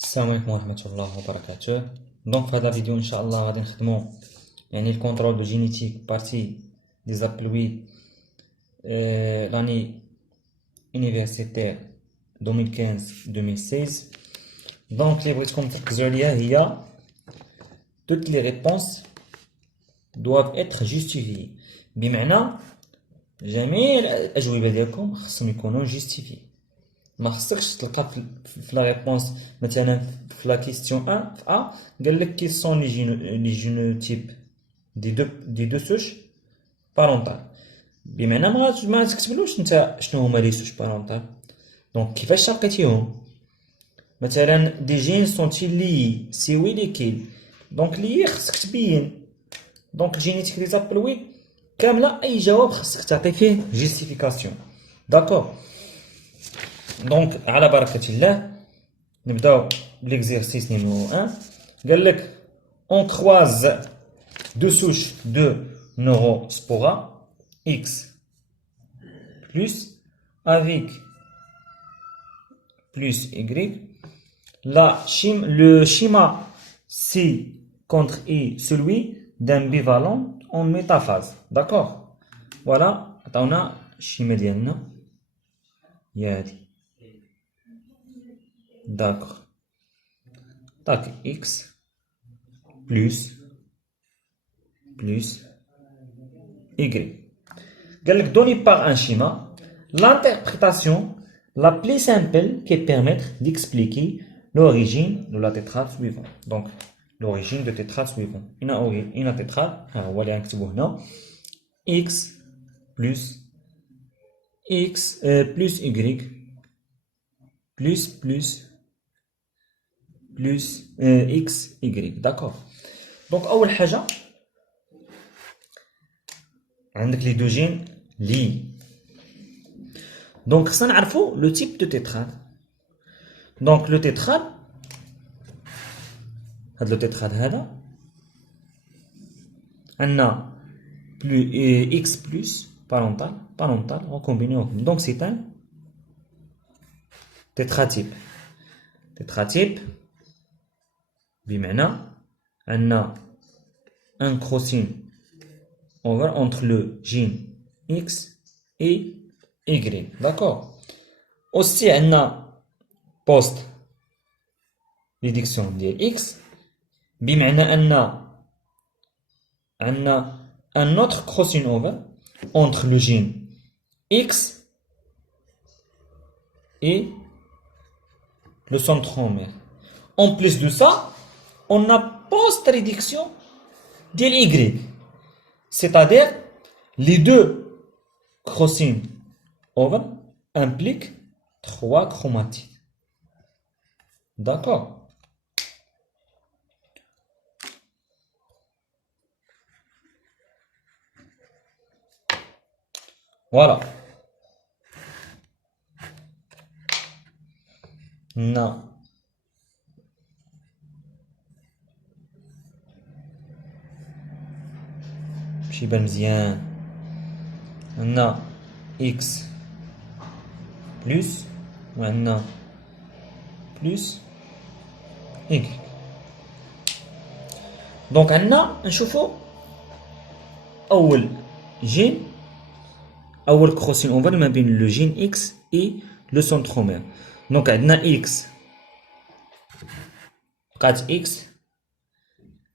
السلام عليكم ورحمة الله وبركاته. دونك في هذا الفيديو ان شاء الله غادي نخدمو يعني الكونترول دو جينيتيك بارتي دي زابلويد لاني يونيفرسيتير 2015-2016. دونك اللي بغيتكم تركزوا عليها هي toutes les réponses doivent être justifiées، بمعنى جميع الأجوبة ديالكم خصهم يكونوا justifiés. ما خصكش تلقى في لا ريبونس مثلا في لا كيستيون 1 في ا قال لك كي سون لي جينوتيب دي دو سوش بارونتال، بمعنى ما تكتبلوش انت شنو هما لي سوش بارونتال. دونك كيفاش لقيتيهم؟ مثلا دي جين سونتيل لي سي وي لي كيل، دونك لي خصك تبين. دونك الجينيتيك لي زابلوي كامله اي جواب خصك تعطي فيه جيستيفيكاسيون. داكور. دونك على بركة الله نبداو l'exercice numéro 1. قال لك on croise deux souches de neurospora X plus avec plus Y. Le schéma C contre I celui d'un bivalent en métaphase. D'accord. Voilà عطاونا الشيما ديالنا هي هادي. D'accord. Tac, X plus Y. Donné par un schéma, l'interprétation la plus simple qui permet d'expliquer l'origine de la tétrade suivante. Donc, l'origine de tétrade suivante. Une tétrade, X plus Y plus X, Y. D'accord. Donc, أول حاجة عندك les deux gènes liés. Donc, خصنا نعرفو le type de tétrade. Donc, le tétrade هذا عندنا plus X plus parental recombinés. Donc, c'est un tétratype. بمعنى أن un crossing over entre le gène X et Y. D'accord. Aussi عندنا post réduction ديال X بمعنى أن عندنا un autre crossing over entre le gène X et le centromère. En plus de ça, on a post-réduction de Y. C'est-à-dire, les deux crossing over impliquent 3 chromatides. D'accord. Voilà. Non. ماشي يبان مزيان. عندنا إكس بلس وعندنا بلس إكس. دونك عندنا نشوفو أول جين أول كروسين أوفر ما بين لو جين إكس إي لو سنترومير. دونك عندنا إكس بقات إكس،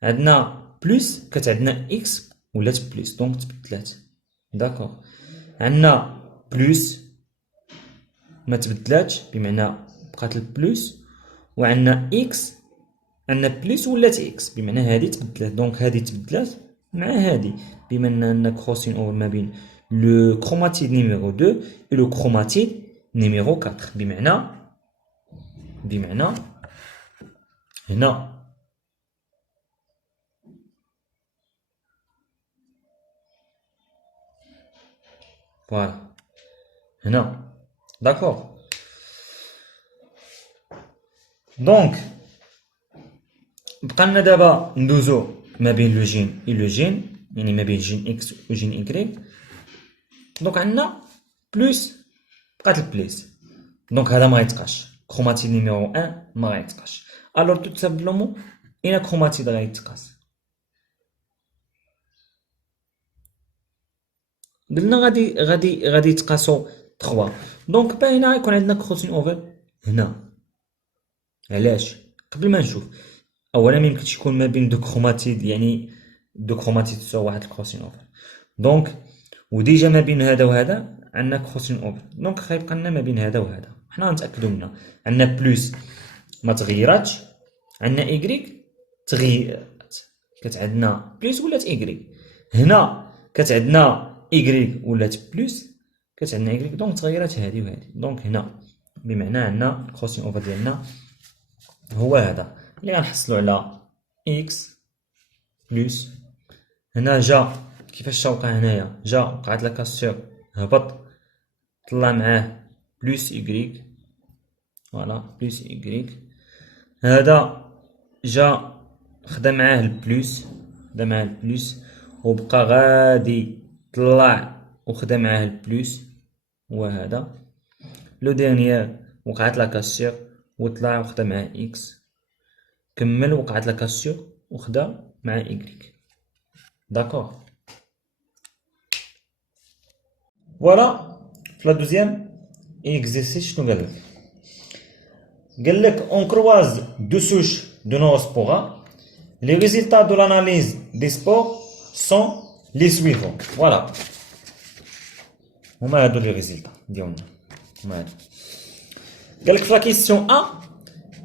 عندنا بلس كانت عندنا إكس ولات بلس دونك تبدلات. داكوغ. عندنا بلس ما تبدلاتش بمعنى بقات البلس، وعندنا إكس عندنا بلس ولات إكس بمعنى هادي تبدلات. دونك هادي تبدلات مع هادي بما أننا كروسين أوفر ما بين لو كروماتيد نيميرو 2 و لو كروماتيد نيميرو 4 بمعنى هنا فوالا هنا. داكوغ. دونك بقى لنا دابا ندوزو ما بين لو جين و لو جين، يعني ما بين جين اكس و جين ايكغيك. دونك عندنا بلس بقات البليس، دونك هذا ما يتقاش. كروماتيد نيميرو 1 ما غيتقاش. الوغ تو سامبلومون اين كروماتيد غيتقاس؟ قلنا غادي يتقاسو 3. دونك باينه يكون عندنا كروسين اوفر هنا. علاش؟ قبل ما نشوف، اولا ما يمكنش يكون ما بين دو كروماتيد، يعني دو كروماتيد تساوي واحد الكروسين اوفر. دونك وديجا ما بين هذا وهذا عندنا كروسين اوفر، دونك غيبقى لنا ما بين هذا وهذا. حنا غنتاكدوا منها. عندنا بلوس ما تغيراتش، عندنا ايكغيك تغيرات، كتعندنا بلوس ولات ايكغيك. هنا كتعندنا ايكغيك ولات بلوس، كتعندنا ايكغيك، دونك تغيرات هذه وهذه. دونك هنا بمعنى عندنا الكروسين اوفر ديالنا هو هذا اللي غنحصلوا على اكس بلس. هنا جا كيفاش وقع هنايا؟ جا وقعت لا كاسور، هبط طلع معاه بلس ايكغيك، فوالا بلس ايكغيك. هذا جا خدا معاه البلس، خدا معاه البلس وبقى غادي طلع وخدا معاه البلس، هو هذا. لو ديرنيير وقعت لا كاسور وطلع وخدا معاه اكس، كمل وقعت لا كاسور وخدا مع ايكغيك. داكوغ. فوالا في لا دوزيام اكزرسيس شنو قالك؟ قالك اون كروise deux souches de Noospora. Les résultats de l'analyse des spores sont les suivants. Voilà. هما هادو لي ريزولتا ديالنا، هما هادو. قالك في لا كيسيون A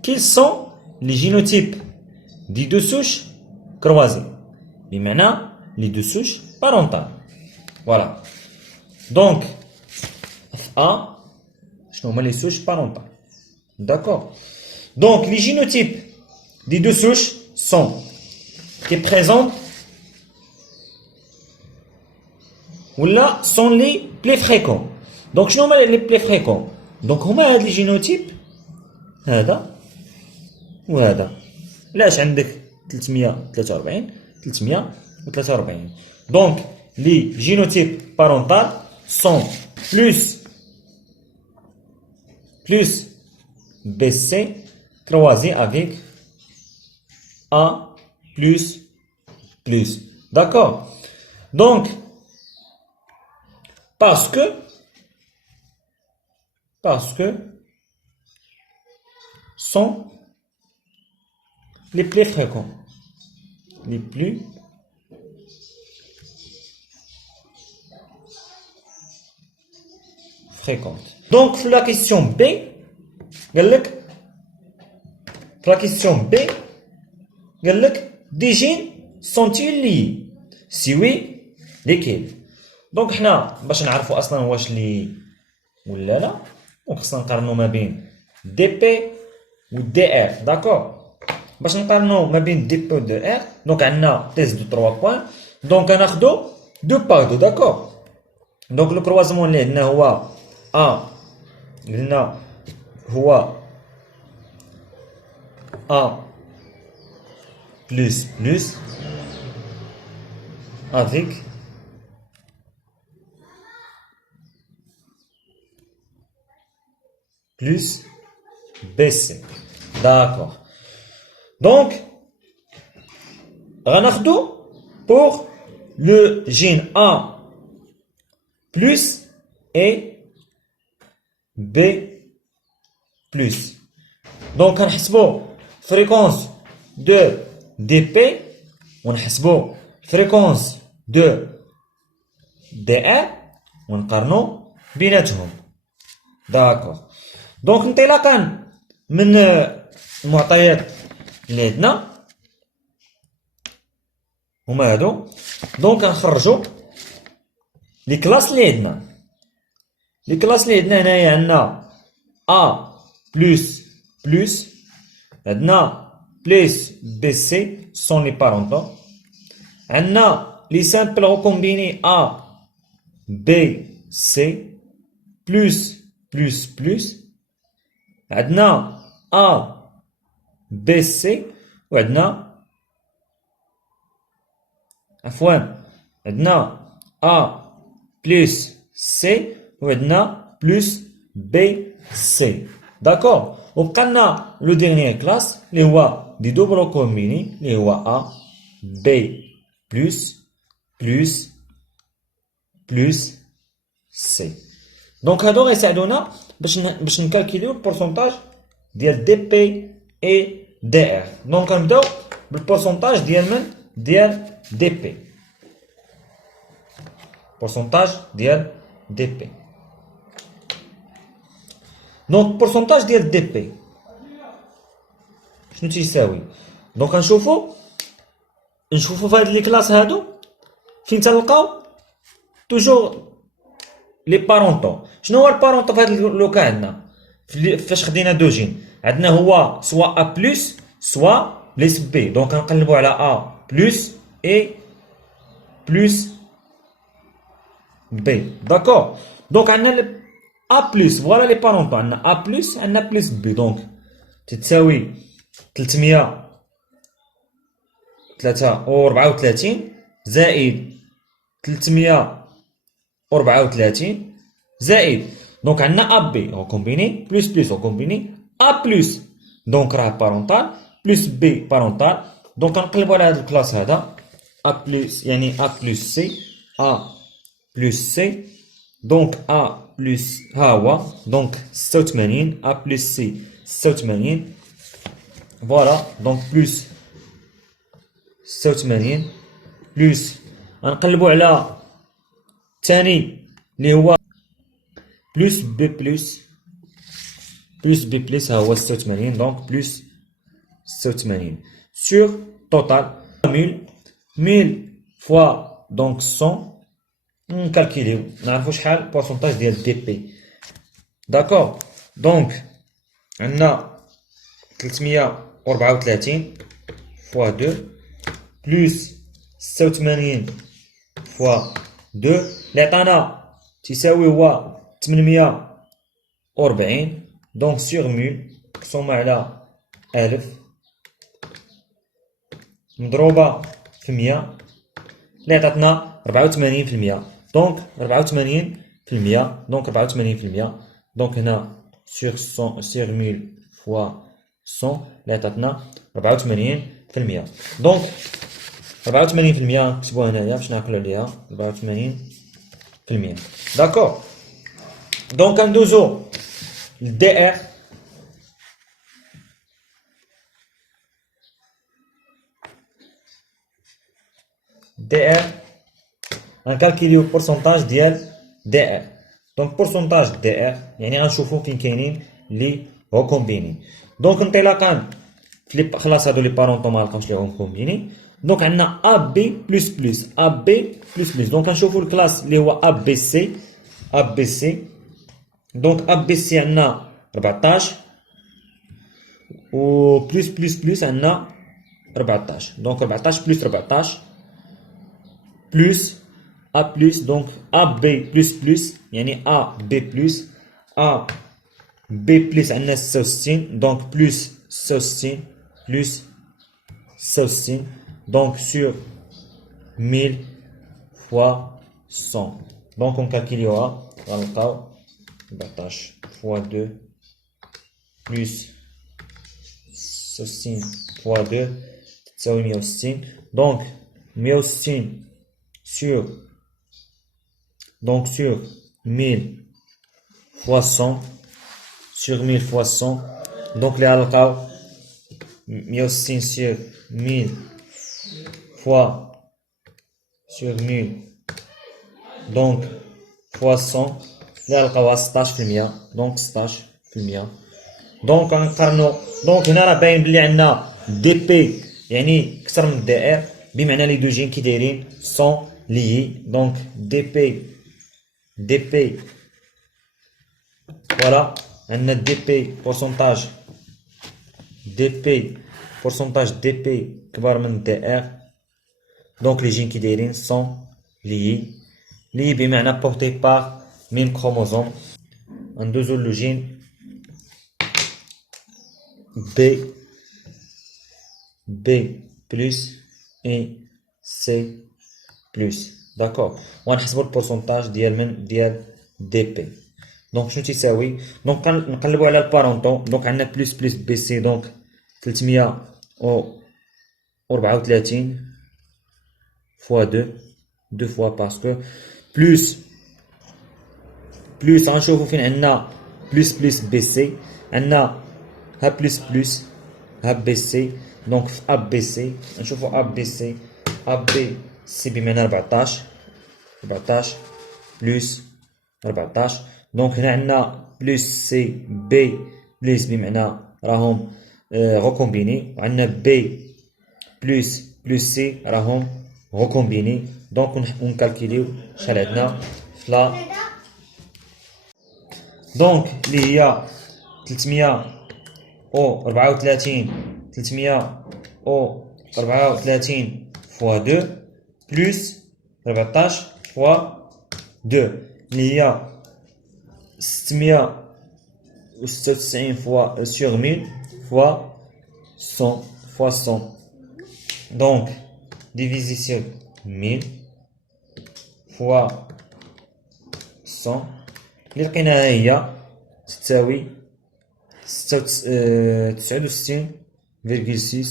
quels sont les génotypes des deux souches croisées. بمعنى les deux souches parentales. Voilà. Donc A شنو هما les souches parentales. D'accord. Donc les génotypes des deux souches sont qui présentent ou là sont les plus fréquents. Donc شنو هما les plus fréquents؟ Donc هما هاد les génotypes هذا وهذا. علاش عندك 343 343. Donc les génotypes parentales sont plus BC croisé avec A plus. D'accord? Donc, parce que sont les plus fréquents. Les plus fréquentes. Donc, la question B, la question B, des gènes sont-ils liés? Si oui, lesquels? Donc, حنا باش نعرفوا اصلا واش لي ولا لا، خصنا نقارنوا ما بين دي بي و دي ار. داكور. باش نقارنوا ما بين دي بي و دي ار، دونك عندنا تيست دو 3 بوين. دونك غناخدو دو باغ دو. داكور. دونك لو كروازمون اللي عندنا هو ا، قلنا هو A plus avec plus BC. D'accord. Donc, غناخدو pour le gène A plus et B plus. Donc غنحسبو fréquence de dP ونحسبو fréquence de dR ونقارنو بيناتهم. داكوغ. دونك انطلاقا من المعطيات اللي عندنا هما هادو، دونك غنخرجو لي كلاس اللي عندنا. لي كلاس اللي عندنا هنايا عندنا A plus عندنا plus BC sont les parentaux. عندنا les simples recombinés A B C plus عندنا A B C وعندنا عفوا عندنا A plus C وعندنا plus B C. D'accord. وبقى لنا لو ديرنيير كلاس اللي هو دي دوبلو كومبيني اللي هو ا بي بلس سي. دونك هادو غيساعدونا باش نكالكيليو البورسونتاج ديال دي بي اي دي ار. دونك غنبداو بالبورسونتاج ديال من ديال دي بي. بورسونتاج ديال دي بي. دونك بورسونتاج ديال دي بي شنو تيساوي؟ دونك نشوفو في هاد لي كلاس هادو فين تلقاو توجور لي بارونتون. شنو هو البارونتون في هاد لوكا عندنا فاش خدينا دو جين؟ عندنا هو سوا ا بلس سوا بلس بي. دونك نقلبو على ا بلس اي بلس بي. داكور. دونك عندنا ا بلس فوالا لي بارونتون عندنا ا بلس عندنا بلس بي. دونك تتساوي 334 زائد 334 زائد دونك عندنا ا بي اون كومبيني بلس اون كومبيني ا بلس دونك راه بارونتال بلس بي بارونتال. دونك نقلبو على هذا الكلاس هذا ا بلس يعني ا بلس سي ا بلس سي. دونك ا بلس ها هو دونك 86 ا بلس سي 86 فوالا. دونك بلس 86 بلس غنقلبو على الثاني اللي هو بلس بي بلس ها هو 86. دونك بلس 86 sur total 1000 فوا دونك 100 نكالكيليو نعرفو شحال بورسونتاج ديال دي بي. داكور. دونك عندنا 334 فوا 2 بلس 86 فوا 2 اللي عطانا تيساوي هو 840. دونك سيغ 1000 مقسومة على 1000 مضروبة في 100 اللي عطاتنا 84%. دونك 84%. دونك 84%. دونك هنا سيغ 1000 فوا 100 اللي عطاتنا 84%. دونك 84% نكتبوها هنايا باش نعقلو عليها 84%. داكور. دونك ندوزو للدي ار. دي ار غنكالكيليو بورسونتاج ديال دي ار. دونك بورسونتاج دي ار يعني غنشوفو فين كاينين لي هو كومبيني. دونك انطلاقا خلاص هادو لي بارونتون ملقاوش لي هو كومبيني. دونك عندنا ا بي بلس ا بي بلس. دونك غنشوفو الكلاس اللي هو ا بي سي دونك ا بي سي عندنا 14 و بلس عندنا 14. دونك 14 بلس 14 بلس ا بلس. دونك ا بي بلس يعني ا بي بلس عندنا 66. دونك بلس 66 بلس 66. دونك sur 1000 fois 100. دونك نكالكيليوها غنلقاو 14 fois 2 plus 60 fois 2 تساوي 160. دونك 160 sur 1000 fois 100 sur 1000 fois 100. دونك اللي غنلقاو 160 sur 1000 fois sur 1000 donc fois 100 اللي غنلقاوها 16%. دونك 16%. دونك غنقارنو. دونك هنا راه باين بلي عندنا دي بي يعني كثر من دي ار بمعنى لي دو جين كي دايرين سون ليي. دونك دي بي فوالا عندنا دي بي بورسونتاج دي بي كبار من دي ار. دونك لي جين كي دايرين سون ليي بمعنى بورتي بار 1000 كروموزوم. ندوزو لو جين بي بلس اي سي بلس. داكور. وغنحسبو البورسونتاج ديال من ديال دي بي. دونك شنو تيساوي؟ دونك نقلبو على البارونطون. دونك عندنا بلس بلس بي سي، دونك 334 فوا 2 فوا باسكو بلس غنشوفو فين عندنا بلس بلس بي سي. عندنا ها بلس بلس ها بي سي. دونك في ا بي سي نشوفو ا بي سي. ا بي سي بمعنى 14 بلس 14. دونك هنا عندنا بلس سي بي بلس بمعنى راهم غوكومبيني، وعندنا بي بلس سي راهم غوكومبيني. دونك ونكالكيليو شحال عندنا فلا. دونك اللي هي 334 فوا 2 بلس 14 فوا 2 اللي هي 696 فوا سور 1000 فوا 100 فوا 100. دونك ديفيزي سور 1000 فوا 100 اللي لقيناها هي تساوي 69.6.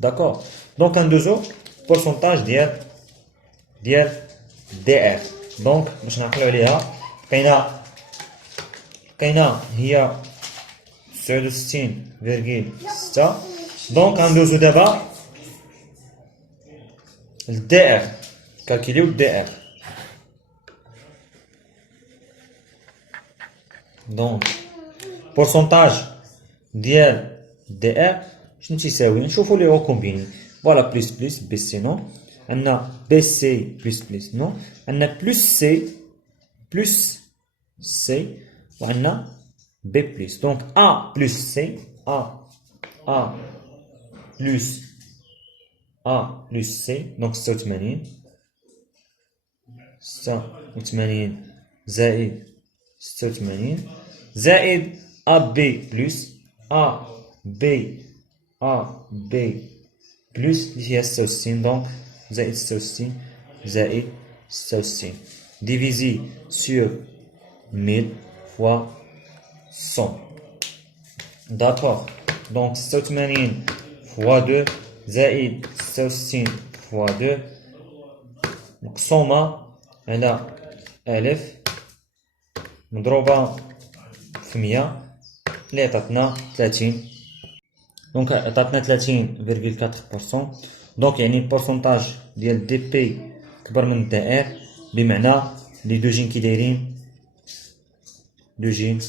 داكور. دونك ندوزو بورسونتاج ديال دي ار. دونك باش نعقلو عليها لقينا هي 69.6. دونك غندوزو دابا للدي ار، كالكيليو الدي ار. دونك بورسونتاج ديال دي ار شنو تيساوي؟ نشوفو لي غوكومبيني. فوالا بلس بلس بي سي نو، عندنا بي سي بلس بلس نو، عندنا بلس سي وعندنا بي بلس. دونك ا بلس سي ا بلس سي. دونك 86 زائد 86 زائد ا بي بلس بلس اللي هي 66. دونك زائد 66 زائد 66 ديفيزي سور 1000 فوا 100. داكوغ. دونك 86 فوا 2 زائد 66 فوا 2 مقسومة على 1000 مضروبة في 100 اللي عطاتنا 30. دونك عطاتنا 30.4%. دونك يعني البورسونتاج ديال دي بي كبر من دي ار، بمعنى لي دو جين كي دايرين دو جين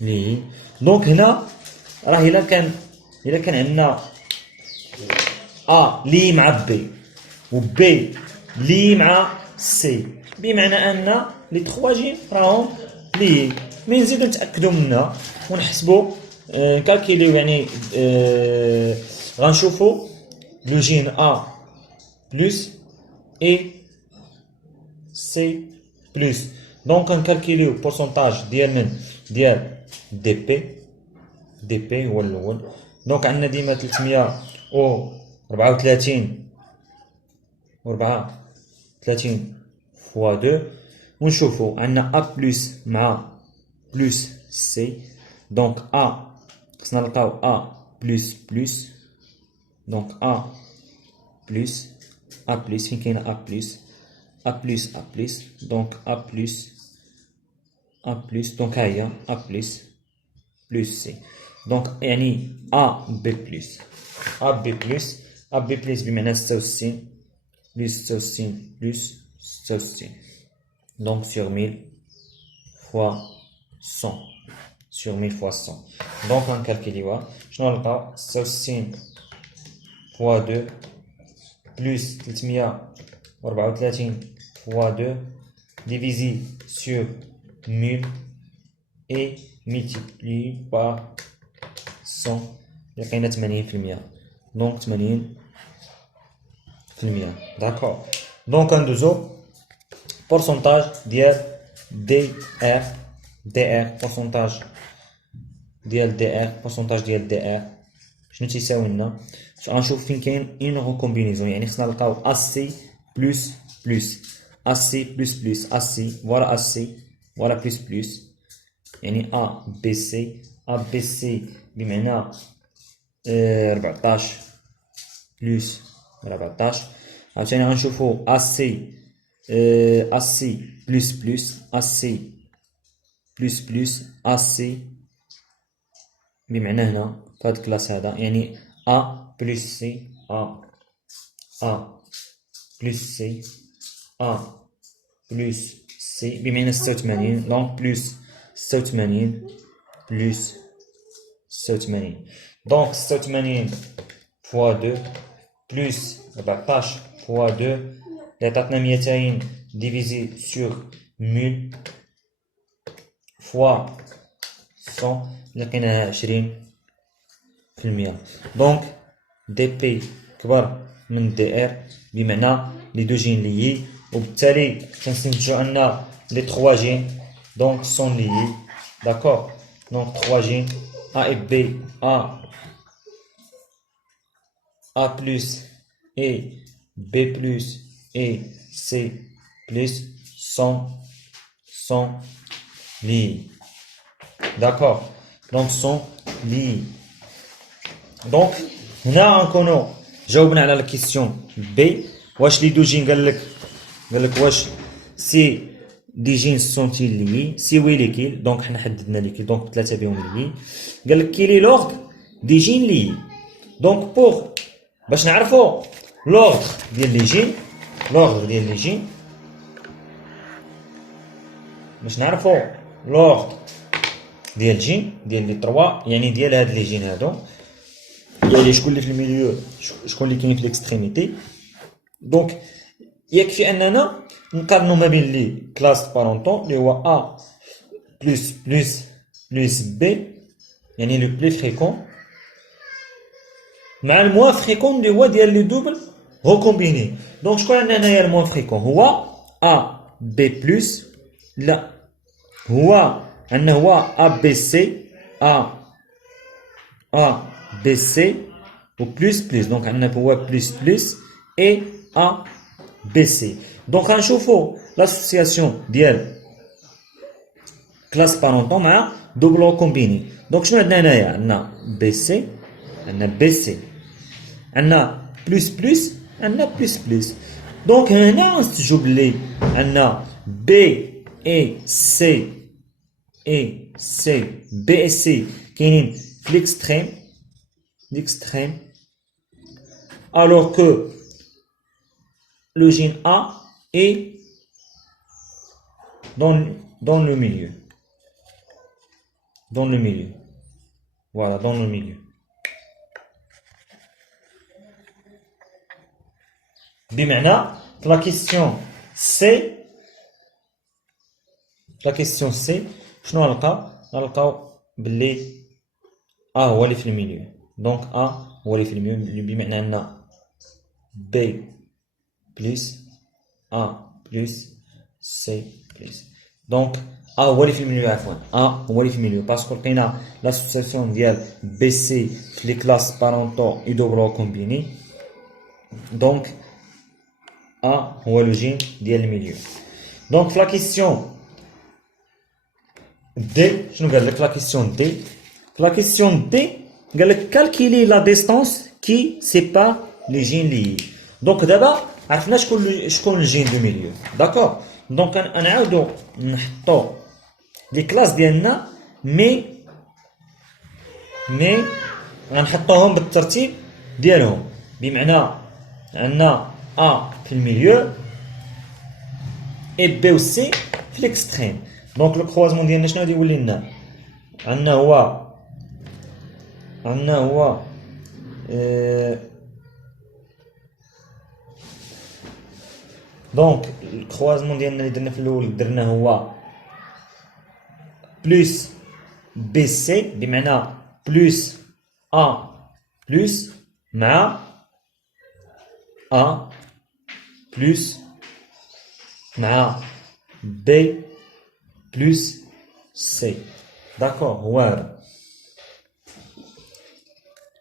لي. دونك هنا راه الا كان عندنا ا لي مع بي و بي لي مع سي، بمعنى ان لي 3 جين راهم لي. مي نزيدو نتاكدو منها ونحسبو نكالكيليو، يعني غنشوفو لو جين ا بلس اي سي بلس. دونك نكالكيليو بورسونتاج ديال دي بي هو الاول. دونك عندنا ديما 334 فوا 2 ونشوفو عندنا ا بلس مع بلس سي. دونك ا خصنا نلقاو ا بلس دونك ا بلس فين كاينه ا بلس دونك ا بلس دونك ها هي ا بلس سي. دونك يعني ا بي بلس بمعنى 66 بلس 66 دونك sur 1000 fois 100 sur 1000 fois 100. دونك غنكالكيليوها شنو نلقاو 66 fois 2 plus 334 fois 2 divisé sur 1000 et multiplié par 100 لقينا 80%. دونك 80%. داكوغ. دونك ندوزو بورسونتاج ديال دي ار بورسونتاج ديال دي ار شنو تيساوي لنا؟ غنشوف فين كاين اون غوكومبينيزون، يعني خصنا نلقاو اسي بلس اسي بلس اسي. فوالا اسي voilà plus يعني A B C A B C بمعنى 14 بلس 14 عاوتاني غنشوفو A C A C بلس A C بلس A C بمعنى هنا في هاد الكلاس هذا يعني A بلس C A بلس C A بلس C بمعنى 86 دونك بلس 86 بلس 86 دونك 86 فوا 2 بلس 14 فوا 2 اللي عطاتنا 200 ديفيزي سور 1000 فوا 100 لقيناها 20%. دونك دي بي كبر من دي ار بمعنى لي دو جين ليي وبالتالي كنستنتجو ان لي 3 جين دونك سون ليي داكور. دونك 3 جين A et B A plus et B plus et C plus sont liés. D'accord. Donc sont liés. Donc هنا غنكونو جاوبنا على الكيسيون بي واش لي دو جين قالك واش سي دي جين سونتي لي سي وي ليكيل دونك حنا حددنا ليكيل دونك ثلاثه بهم لي قالك كيلي لوغد دي جين لي دونك بوغ باش نعرفو لوغد ديال لي جين باش نعرفو لوغد ديال جين ديال لي 3 يعني ديال هاد لي جين هادو يعني شكون اللي في الميليو شكون اللي كاين في ليكستريميتي. دونك يكفي اننا نقارنو ما بين لي كلاس بارونتون اللي هو A plus B يعني لو بلي فريكون مع الموا فريكون اللي هو ديال لي دوبل ريكومبيني. دونك شكون عندنا هنايا الموا فريكون هو A B plus لا هو عندنا هو A B C A B C و plus دونك عندنا هو plus et A B C. دونك غنشوفو لاسوسياسيون ديال كلاس بارونتون مع دوبلو كومبيني. دونك شنو عندنا هنايا عندنا بي سي عندنا بلس عندنا بلس دونك هنا غنستنتجو بلي عندنا بي اي سي بي اي سي كاينين في ليكستريم alors que le gène A est dans le milieu. Voilà, dans le milieu. بمعنى la question C شنو غنلقاو باللي A هو اللي في الميليو. دونك A هو اللي في الميليو بمعنى عندنا B plus A plus C plus. دونك A هو اللي في الميليو عفوا A هو اللي في الميليو باسكو لقينا لاسوسياسيون ديال بي سي في لي كلاس بارونتون اي دوبلو كومبيني. دونك A هو لو جين ديال الميليو. دونك في لا كيسيون دي شنو قال لك لا كيسيون دي؟ في لا كيسيون دي قال لك كالكيلي لا ديستانس كي سيبار لي جين لي. دونك دابا عرفنا شكون الجين دو ميليو داكور. دونك نعاودو نحطو لي كلاس ديالنا مي غنحطوهم بالترتيب ديالهم بمعنى عندنا A في الميليو اي بي و سي في ليكستريم. دونك لو كروازمون ديالنا شنو غادي يولي لنا عندنا هو دونك الكروازمون ديالنا اللي درنا في الاول درنا هو بلس بي سي بمعنى بلس A بلس مع A بلس مع B بلس C داكور هو هذا.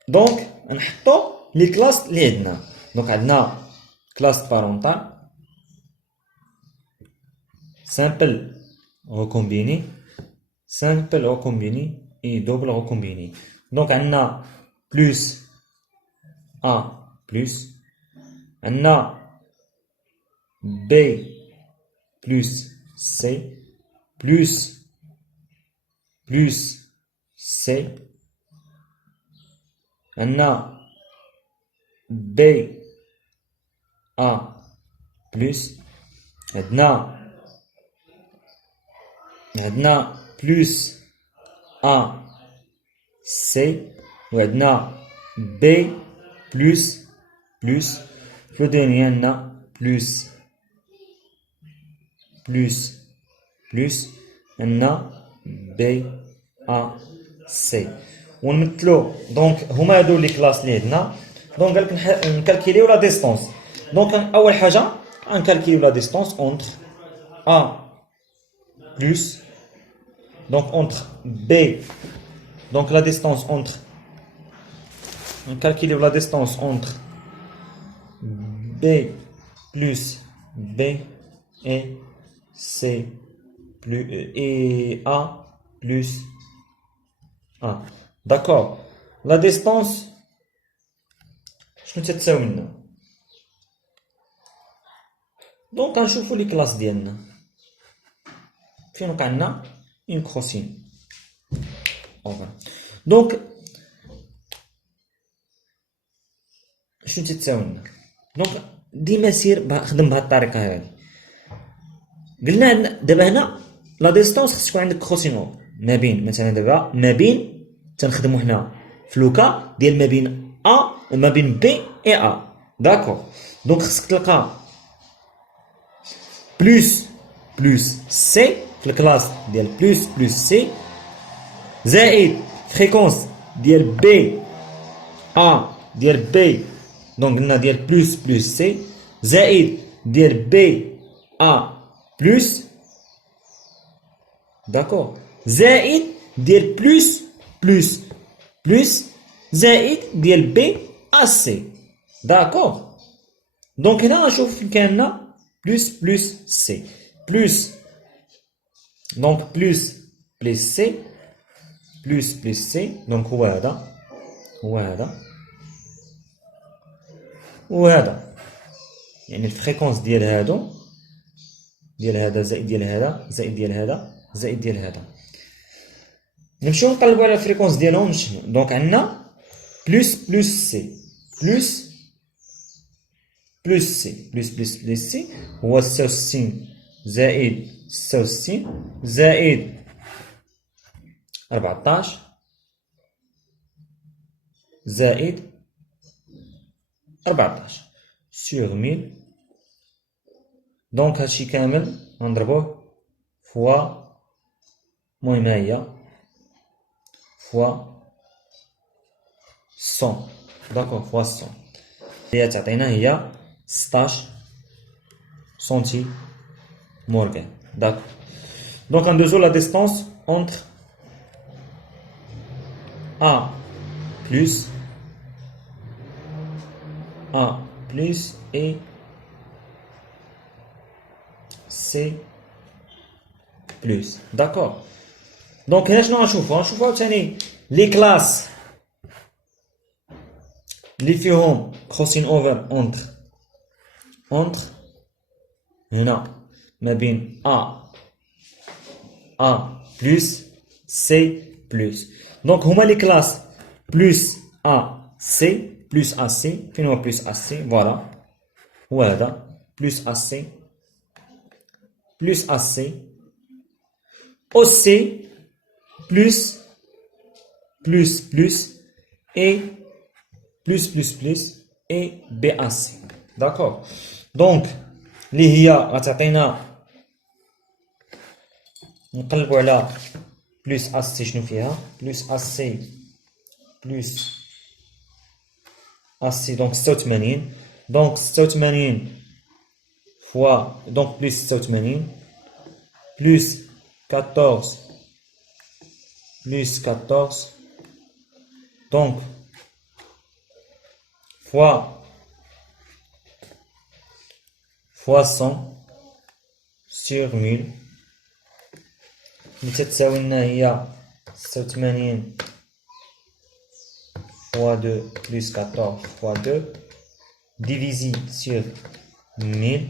دونك نحطو لي كلاس اللي عندنا. دونك عندنا كلاس بارونتال سامبل recombiner, simple recombiner et double recombiner. Donc on a plus A plus, on a B plus C plus C, on a B A plus, عندنا plus A C وعندنا B plus في الدنيا عندنا plus عندنا B A C ونمثلو دونك هما هادو لي كلاس اللي عندنا. دونك قالك نكالكيليو لا ديستونس. دونك اول حاجه غنكالكيليو لا ديستونس اونتر A plus, donc entre B, donc la distance entre, on calcule la distance entre B plus B et C plus et A plus A. D'accord. La distance, شنو تتساوي لنا؟ دونك غنشوفو لي كلاس ديالنا فين وقع لنا اون كروسين اوفر. دونك شنو تتساوي لنا؟ دونك ديما سير خدم بهاد الطريقه هادي. قلنا دابا هنا لا ديستونس خص تكون عندك كروسين اوفر ما بين مثلا دابا ما بين تنخدمو حنا في لوكا ديال ما بين ا ما بين بي اي ا. داكور. دونك خصك تلقى بلوس سي في الكلاس ديال بلوس سي زائد فريكونس ديال بي ا ديال بي دونك قلنا ديال بلوس سي زائد ديال بي ا بلوس داكور زائد ديال بلوس زائد ديال بي ا سي. داكور. دونك هنا غنشوف فين كاين لنا بلوس سي بلوس دونك بلوس سي بلوس سي دونك هو هذا وهذا يعني الفريكونس ديال هادو ديال هذا زائد ديال هذا زائد ديال هذا زائد ديال هذا. نمشيو نقلبو على الفريكونس ديالهم شنو. دونك عندنا بلوس سي بلوس سي هو 66 زائد 66 زائد 14 زائد 14 sur 1000. دونك هادشي كامل غنضربوه فوا المهم هي فوا 100. داكور فوا 100 هي تعطينا هي 16 سنتي مورغان. داكور. دونك غندوزو لا ديستونس اونتر A plus et C plus. D'accord. Donc هنا شنو غنشوفو عاوتاني لي كلاس اللي فيهم كروسين اوفر اونتر هنا ما بين A plus C plus. دونك هما لي كلاس بلوس AC بلوس AC فين هو بلوس AC فوالا هو هذا بلوس AC OC plus et plus et BAC. D'accord. Donc اللي هي غتعطينا نقلبوا على بلوس AC شنو فيها بلوس AC donc 86 donc 86 fois donc plus 86 plus 14 donc fois 100 sur 1000 اللي تتساوي لنا هي 86 fois 2 plus 14 fois 2 divisé sur 1000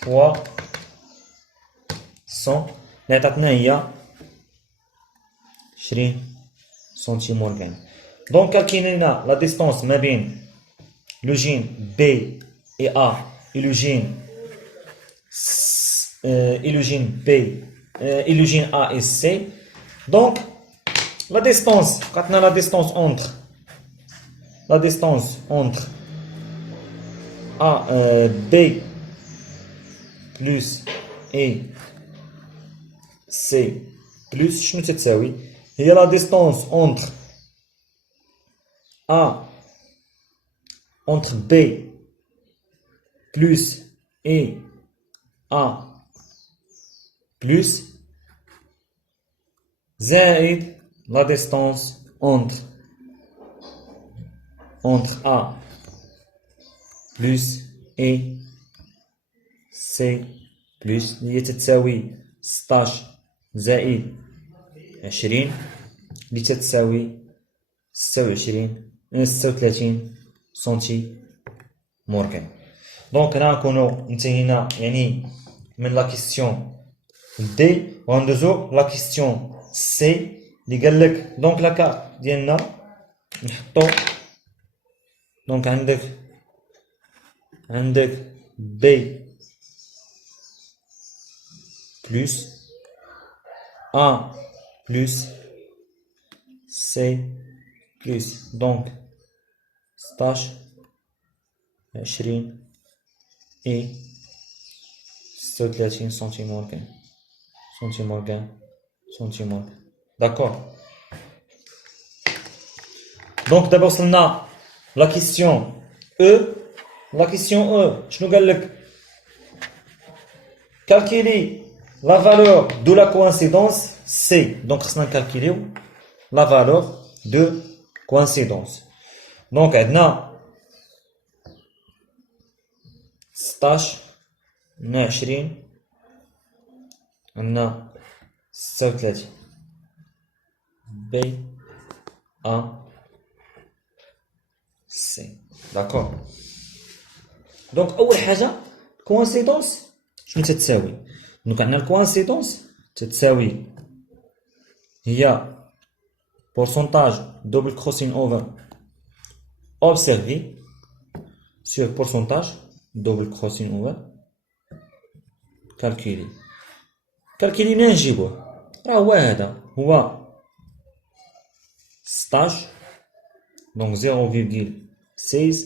fois 100 اللي عطاتنا هي 20 سنتيمورغان. دونك كالكيلينا لا ديستونس ما بين لو جين بي et A et le gène B et le gène A et C. Donc la distance, quand on a la distance entre A, B plus et C plus, je ne sais pas, oui. Il y a la distance entre A, entre B plus et A plus زائد la distance entre A plus et C plus اللي تتساوي 16 زائد 20 اللي تتساوي 36 سنتي مورغان. دونك هنا نكونو انتهينا يعني من لا كيستيون دي وغندوزو لا كيستيون سي اللي قالك دونك لا كارت ديالنا نحطو دونك عندك بي بلس A plus C plus donc 16 20 et 36 centimorgane. D'accord. Donc d'abord on a la question E. La question E, je nous dis calculer la valeur de la coïncidence C. Donc on a calculé la valeur de coïncidence. Donc on a 16 20 on a 36 B A C. D'accord. Donc أول حاجة coïncidence شنو تتساوي؟ دونك عندنا الكوانسيدونس تتساوي هي pourcentage double crossing over observé sur pourcentage double crossing over calculé منين نجيبوه؟ راه هو هذا هو 16 donc 0,16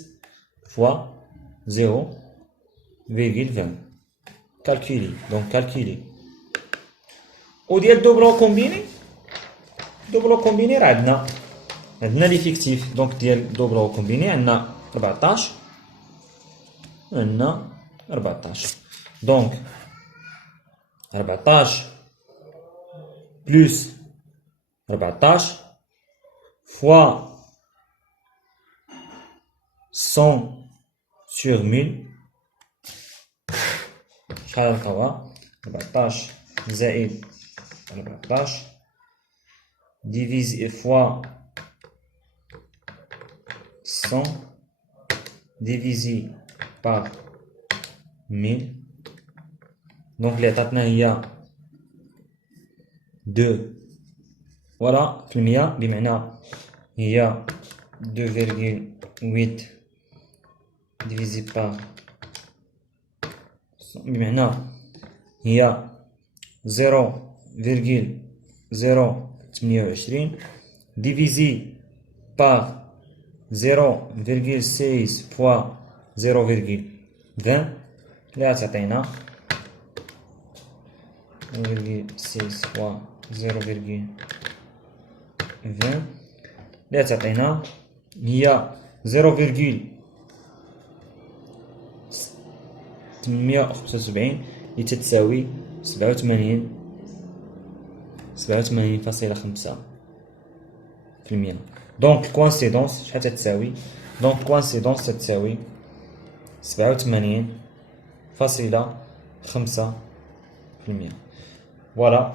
fois 0,20 calculer donc calculer وديال دوبلو كومبيني راه عندنا ليفيكتيف دونك ديال دوبلو كومبيني عندنا 14 دونك 14 بلس 14 fois 100 sur 1000 شحال نلقاوها 14 زائد 14 divisé fois 100 divisé par 1000 donc اللي عطاتنا هي 2 voilà في المية بمعنى هي 2,8 divisé par بمعنى هي 0,028 divisé par 0,16 fois 0,20 اللي غتعطينا 0,16 fois 0,20 اللي غتعطينا هي 0,875 اللي تتساوي 87.5%. دونك الكوانسيدونس شحال تتساوي؟ دونك الكوانسيدونس تتساوي 87.5%. فوالا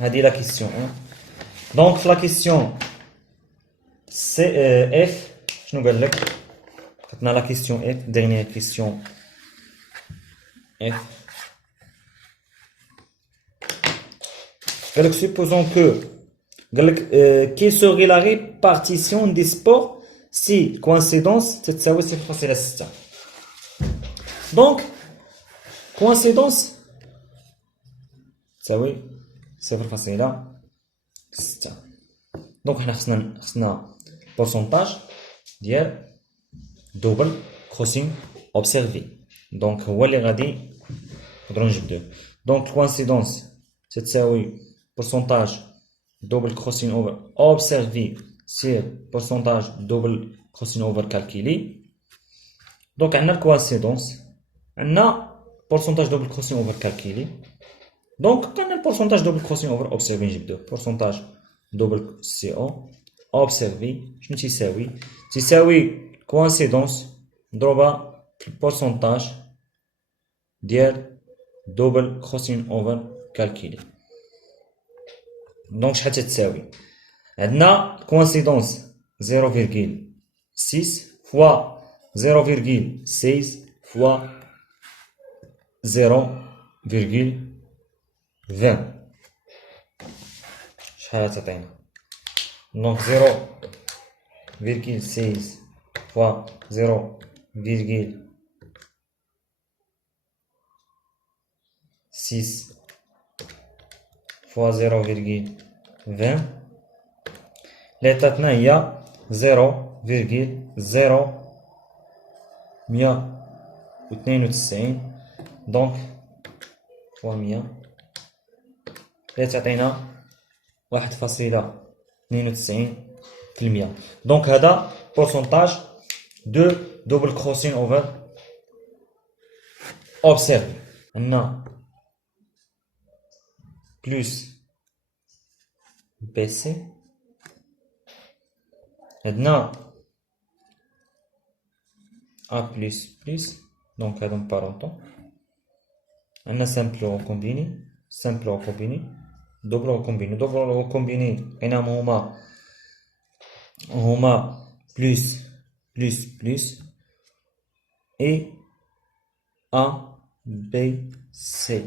هذه لا كيسيون. دونك في لا كيسيون سي اف شنو قال لك؟ عطنا لا كيسيون اف، ديرنيير كيسيون اف. قال لك supposons que قال لك quelle serait la répartition des sports si coïncidence تتساوي 0.6. دونك coïncidence تساوي 0.6. دونك حنا خصنا بورسونتاج ديال دوبل كروسين اوبسيرفي. دونك هو اللي غادي نقدروا نجبدوه. دونك الكوانسيدونس تتساوي بورسونتاج دوبل كروسين اوفر اوبسيرفي سير بورسونتاج دوبل كروسين اوفر كالكيلي. دونك عندنا الكوانسيدونس، عندنا بورسونتاج دوبل كروسين اوفر كالكيلي. دونك عندنا البورسونتاج دوبل كروسين اوفر اوبسيرفي نجبدوه. بورسونتاج دوبل سي او اوبسيرفي شنو تيساوي؟ تيساوي كوانسيدونس مضروبة في البورسونتاج ديال دوبل كروسين اوفر كالكيلي. دونك شحال تتساوي؟ عندنا كوانسيدونس 0.6 فوا 0.6 فوا 0.20. شحال تعطينا؟ دونك 0.6 فوا 0.6 فوا 0.20 اللي عطاتنا هي 0.192. دونك فوا 100 اللي تعطينا 1.92%. دونك هذا بورسونتاج دو دوبل كروسين اوفر اوبسيرفي. عندنا بلس بي سي، عندنا ا بلس بلس. دونك هادو مبارونطون. عندنا سامبل ريكومبيني، سامبل ريكومبيني، دوبل ريكومبيني. دوبل ريكومبيني لقيناهم هما بلس بلس بلس اي ا بي سي.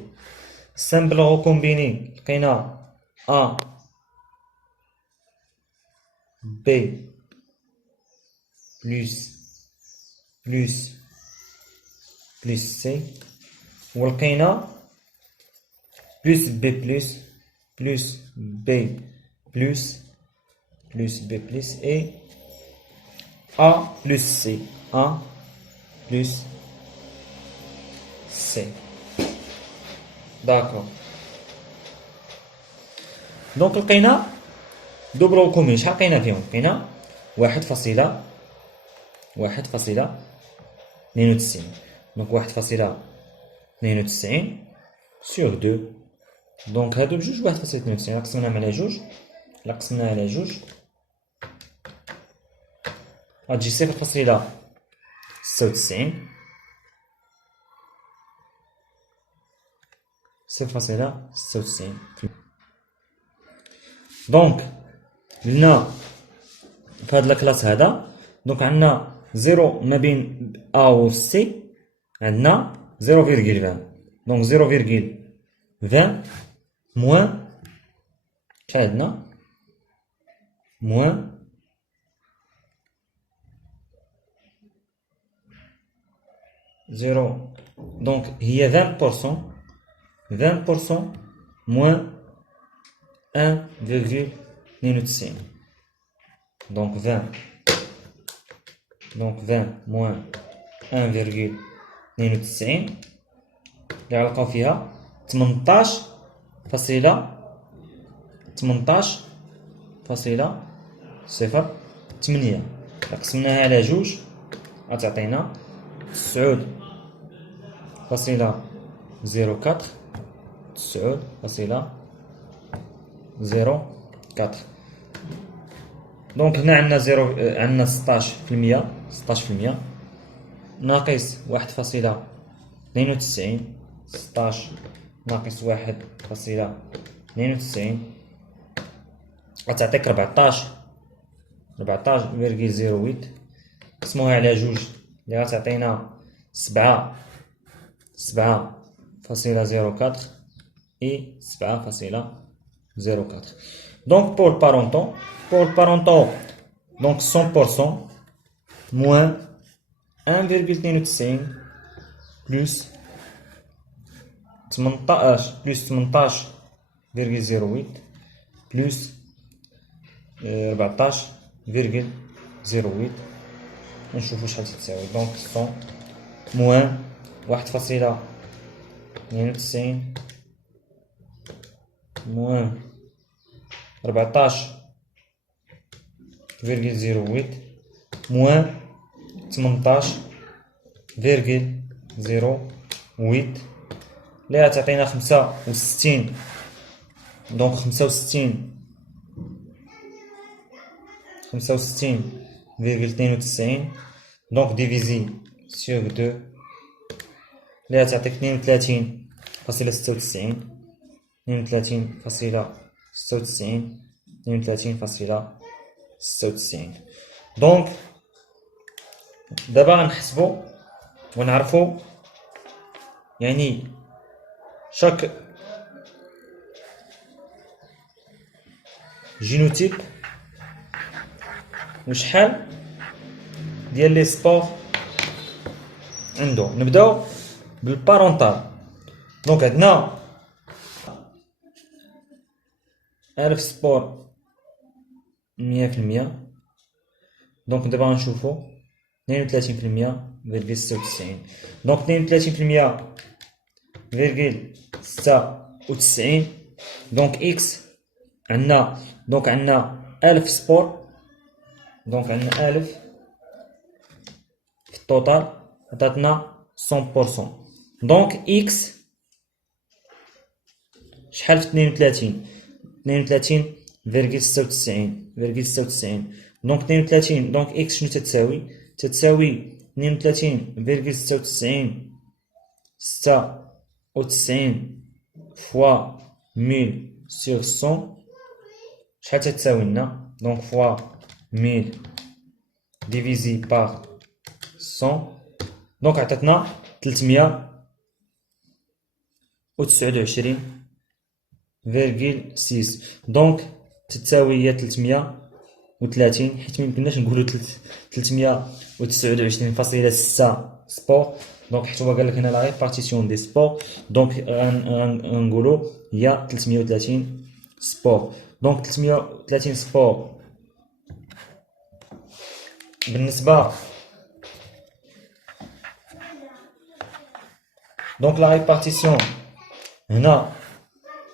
سامبل ريكومبيني لقينا ا بي بلس بلس بلس سي، ولقينا بلس بي بلس بلس بي بلس بلس بي بلس اي ا بلس سي، ا بلس سي. داكور. دونك لقينا دوبل ريكومبيني. شحال لقينا فيهم؟ لقينا 1.92. دونك 1.92 سور 2. دونك هادو بجوج 1.92. لا قسمناهم على جوج، لا قسمناها على جوج غتجي 0.96. 0.96. دونك قلنا في هاد الكلاس هذا دونك عندنا زيرو ما بين ا و سي، عندنا 0.20. دونك 0.20 موان شحال عندنا؟ موان زيرو. دونك هي 20% موان 1.92. دونك 20 موان 1.92 اللي غنلقاو فيها 18.08. إلا قسمناها على جوج غتعطينا 9.04. 9.04. دونك هنا عندنا زيرو، عندنا 16% ناقص 1.92. 16 ناقص 1.92 92 غتعطيك 14.08 قسموها على جوج اللي غتعطينا 7.04 et 7.04. Donc pour le parenton, donc 100% moins 1,92 plus 18.08 plus 14.08 نشوفو شحال تساوي. دونك 100 موان 1.92 موان 14.08 موان 18.08 اللي غتعطينا 65. دونك 65.92 دونك ديفيزي سور 2 اللي غتعطيك 32.96 دونك دابا غنحسبو ونعرفو يعني شاك جينوتيب وشحال ديال لي سبور عندو. نبداو بالبارونتال. دونك عندنا 1000 سبور 100%. دونك دابا غنشوفو 32.96 دونك 32.96 دونك اكس عندنا 1000 سبور. دونك عندنا 1000 في التوتال عطاتنا 100%. دونك اكس شحال في 32.96 دونك 32. دونك اكس شنو تتساوي 32.96 فوا 1000 sur 100 شحال تتساوي لنا. دونك فوا 1000 ديفيزي بار 100 دونك عطاتنا 329.6 دونك تتساوي هي 330 حيت ميمكنناش نقولو 329.6 سبور. دونك حيت هو قالك هنا لا ريبارتيسيون دي سبور دونك غنقولو هي 330 سبور. دونك 330 سبور بالنسبة دونك لا ريبارتيسيون هنا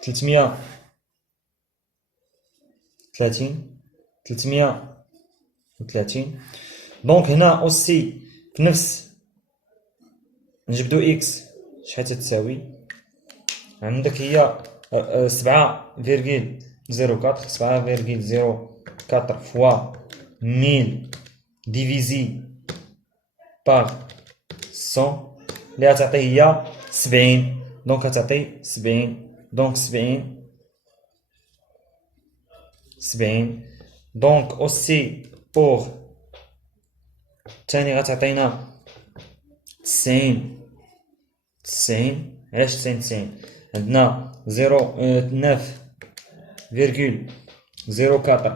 330 دونك هنا اوسي في نفس نجبدو اكس شحال تتساوي عندك هي 7.04 فوا 1000 ديفيزي بار 100 اللي غتعطي هي 70. دونك غتعطي 70 دونك 70 دونك اوسي بور تاني غتعطينا 90 علاش 90 عندنا 9.04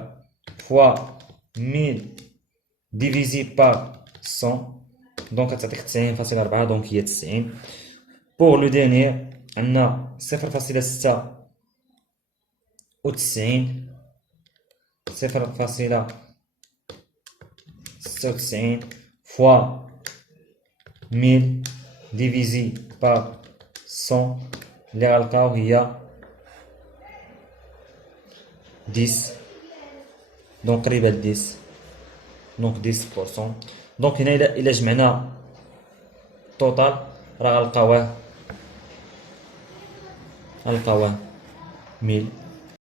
فوا 1000 ديفيزي بار 100 دونك غتعطيك 90.4 دونك هي 90. بور لو ديرنيير عندنا 0.96 فوا 1000 ديفيزي بار 100 اللي غنلقاو هي 10 دونك قريبة ل 10 دونك 10%. دونك هنا إلا جمعنا التوتال راه غنلقاوه 1000